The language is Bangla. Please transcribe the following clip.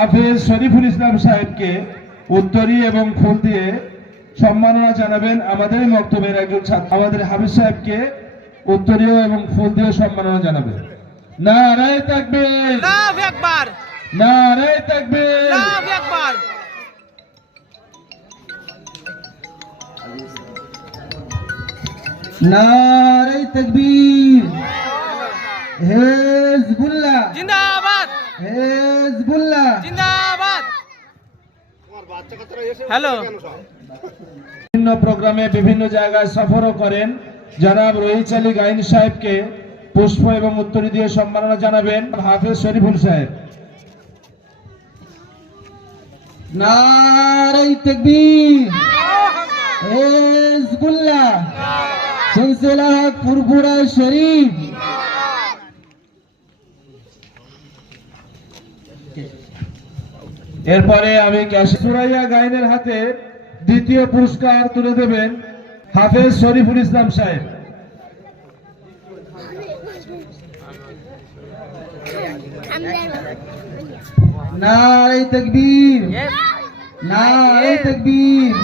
হাফেজ শরীফুল ইসলাম সাহেবকে উত্তরী এবং ফুল দিয়ে সম্মাননা জানাবেন। আমাদের মক্তবের একজন ছাত্র আমাদের হাফেজ সাহেবকে উত্তরীয় এবং ফুল দিয়ে সম্মাননা জানাবেন। নারায়ে তাকবীর, আল্লাহু আকবার, নারায়ে তাকবীর, আল্লাহু আকবার। নারায়ে তাকবীর। হিজবুল্লাহ জিন্দাবাদ, হিজবুল্লাহ জিন্দাবাদ। হ্যালো, বিভিন্ন প্রোগ্রামে বিভিন্ন জায়গায় সফরও করেন। জনাব রহিত আলী গাইন সাহেবকে পুষ্প এবং উত্তরী দিয়ে সম্মাননা জানাবেন হাফেজ শরীফুল সাহেব। নারায়ে তাকবীর, হিজবুল্লাহ, সিলসিলা ফুরফুরা শরীফ। এরপরে আমি সুরাইয়া গাইনের হাতে দ্বিতীয় পুরস্কার তুলে দেবেন হাফেজ শরীফুল ইসলাম সাহেব। নারায়ে তাকবীর, নারায়ে তাকবীর।